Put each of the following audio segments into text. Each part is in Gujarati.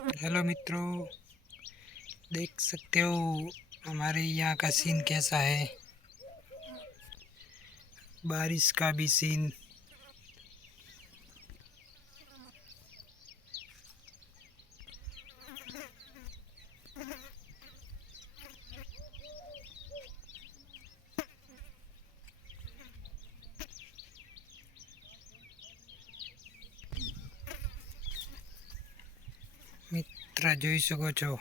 हेलो मित्रों देख सकते हो हमारे यहाँ का सीन कैसा है बारिश का भी सीन મિત્ર જોઈ શકો છો.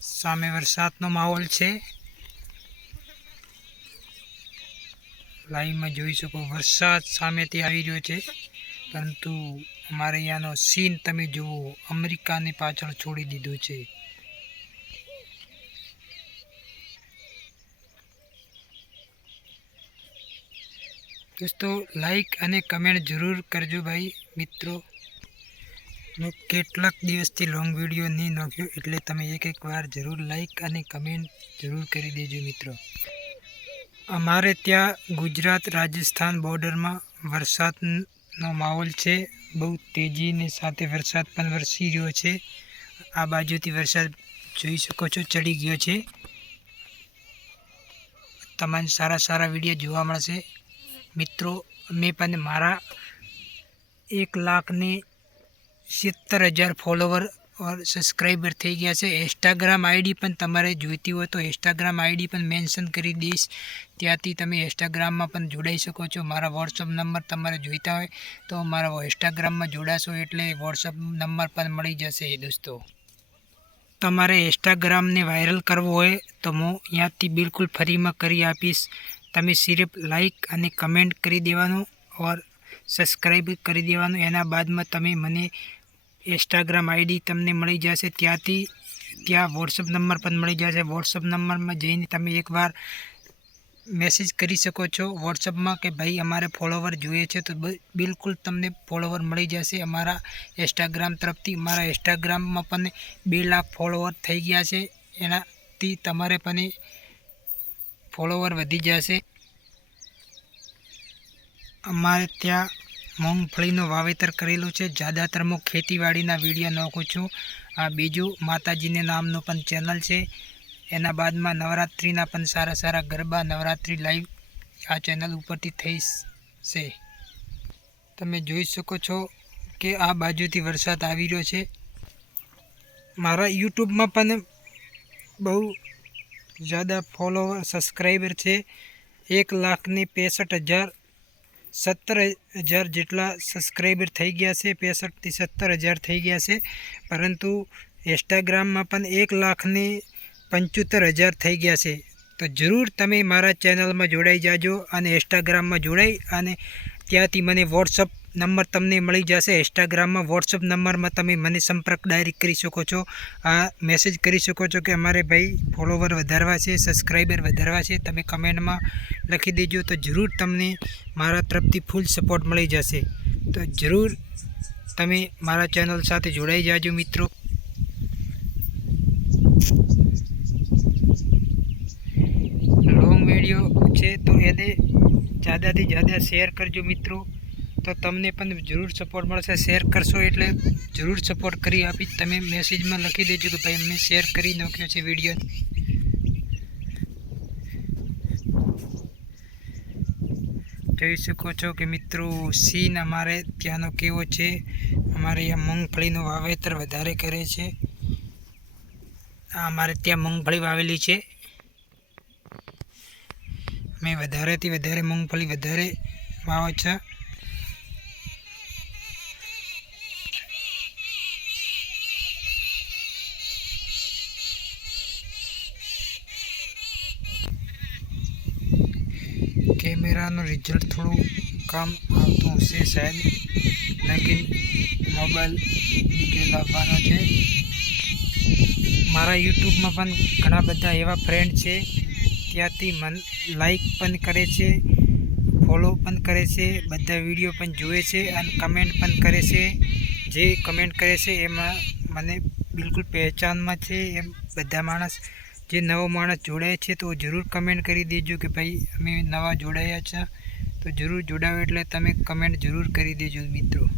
સામે વરસાદનો માહોલ છે. લાઈવમાં જોઈ શકો વરસાદ સામેથી આવી રહ્યો છે. પરંતુ અમારે અહીંયાનો સીન તમે જુઓ, અમેરિકાની પાછળ છોડી દીધું છે. દોસ્તો લાઈક અને કમેન્ટ જરૂર કરજો ભાઈ, મિત્રો. મેં કેટલાક દિવસથી લોંગ વીડિયો નહીં નાખ્યો એટલે તમે એક એક વાર જરૂર લાઈક અને કમેન્ટ જરૂર કરી દેજો મિત્રો. અમારે ત્યાં ગુજરાત રાજસ્થાન બોર્ડરમાં વરસાદનો માહોલ છે, બહુ તેજીને સાથે વરસાદ પણ વરસી રહ્યો છે. આ બાજુથી વરસાદ જોઈ શકો છો, ચડી ગયો છે. તમને સારા સારા વીડિયો જોવા મળશે. મિત્રો મેં પણ મારા એક લાખની સિત્તેર હજાર ફોલોવર ઓર સબસ્ક્રાઈબર થઈ ગયા છે. ઇન્સ્ટાગ્રામ આઈડી પણ તમારે જોઈતી હોય તો ઇન્સ્ટાગ્રામ આઈડી પણ મેન્શન કરી દઈશ. ત્યાંથી તમે ઇન્સ્ટાગ્રામમાં પણ જોડાઈ શકો છો. મારા વોટ્સઅપ નંબર તમારે જોઈતા હોય તો મારા ઇન્સ્ટાગ્રામમાં જોડાશો એટલે વોટ્સઅપ નંબર પણ મળી જશે દોસ્તો. તમારે ઇન્સ્ટાગ્રામને વાયરલ કરવો હોય તો હું અહીંયાથી બિલકુલ ફ્રીમાં કરી આપીશ. તમે સિર્ફ લાઇક અને કમેન્ટ કરી દેવાનું ઓર સબસ્ક્રાઈબ કરી દેવાનું. એના બાદમાં તમે મને ઇન્સ્ટાગ્રામ આઈડી તમને મળી જશે. ત્યાંથી ત્યાં વોટ્સઅપ નંબર પણ મળી જશે. વોટ્સઅપ નંબરમાં જઈને તમે એકવાર મેસેજ કરી શકો છો વોટ્સઅપમાં કે ભાઈ અમારે ફોલોવર જોઈએ છે તો બિલકુલ તમને ફોલોવર મળી જશે. અમારા ઇન્સ્ટાગ્રામ તરફથી અમારા ઇન્સ્ટાગ્રામમાં પણ બે લાખ ફોલોવર થઈ ગયા છે. એનાથી તમારે પણ ફોલોવર વધી જશે. અમારે ત્યાં મૂંગફળીનું વાવેતર કરેલું છે. જ્યાદાતર હું ખેતીવાડીના વીડિયો નાખું છું. આ બીજું માતાજીને નામનું પણ ચેનલ છે. એના બાદમાં નવરાત્રિના પણ સારા સારા ગરબા નવરાત્રિ લાઈવ આ ચેનલ ઉપરથી થઈ છે. તમે જોઈ શકો છો કે આ બાજુથી વરસાદ આવી રહ્યો છે. મારા યુટ્યુબમાં પણ બહુ જ્યાદા ફોલોવર, સબસ્ક્રાઈબર છે. એક લાખની પેંસઠ હજાર સત્તર હજાર જેટલા સબસ્ક્રાઈબર થઈ ગયા છે, પેસઠથી સત્તર હજાર થઈ ગયા છે. પરંતુ ઇન્સ્ટાગ્રામમાં પણ એક લાખની પંચોતેર હજાર થઈ ગયા છે. તો જરૂર તમે મારા ચેનલમાં જોડાઈ જાજો અને ઇન્સ્ટાગ્રામમાં જોડાઈ અને ત્યાંથી મને વોટ્સઅપ નંબર તમને મળી જશે. ઇન્સ્ટાગ્રામમાં વોટ્સઅપ નંબરમાં તમે મને સંપર્ક ડાયરેક્ટ કરી શકો છો. આ મેસેજ કરી શકો છો કે અમારે ભાઈ ફોલોવર વધારવા છે સબસ્ક્રાઈબર વધારવા છે. તમે કમેન્ટમાં લખી દેજો તો જરૂર તમને મારા તરફથી ફૂલ સપોર્ટ મળી જશે. તો જરૂર તમે મારા ચેનલ સાથે જોડાઈ જાજો મિત્રો. લોંગ વીડિયો છે તો એને જ્યાદાથી જ્યાદા શેર કરજો મિત્રો. તો તમને પણ જરૂર સપોર્ટ મળશે. શેર કરશો એટલે જરૂર સપોર્ટ કરી આપી. તમે મેસેજમાં લખી દેજો કે ભાઈ મેં શેર કરી નાખ્યો છે વીડિયો જોઈ શકો છો કે મિત્રો સીન અમારે ત્યાંનો કેવો છે? અમારે અહીંયા મગફળીનું વાવેતર વધારે કરે છે. અમારે ત્યાં મગફળી વાવેલી છે. મેં વધારેથી વધારે મગફળી વધારે વાવો છે. કેમેરાનું રિઝલ્ટ થોડું કામ આવતું હશે સાહેબ લેકિન મોબાઈલ ડિટેલ આપવાનો છે. મારા યુટ્યુબમાં પણ ઘણા બધા એવા ફ્રેન્ડ છે. ત્યાંથી મન લાઈક પણ કરે છે ફોલો પણ કરે છે, બધા વીડિયો પણ જુએ છે અને કમેન્ટ પણ કરે છે. જે કમેન્ટ કરે છે એમાં મને બિલકુલ પહેચાનમાં છે એમ બધા માણસ જે નવો માણસ જોડાય છે તો જરૂર કમેન્ટ કરી દેજો કે ભાઈ અમે નવા જોડાયા છે. તો જરૂર જોડાવો એટલે તમે કમેન્ટ જરૂર કરી દેજો મિત્રો.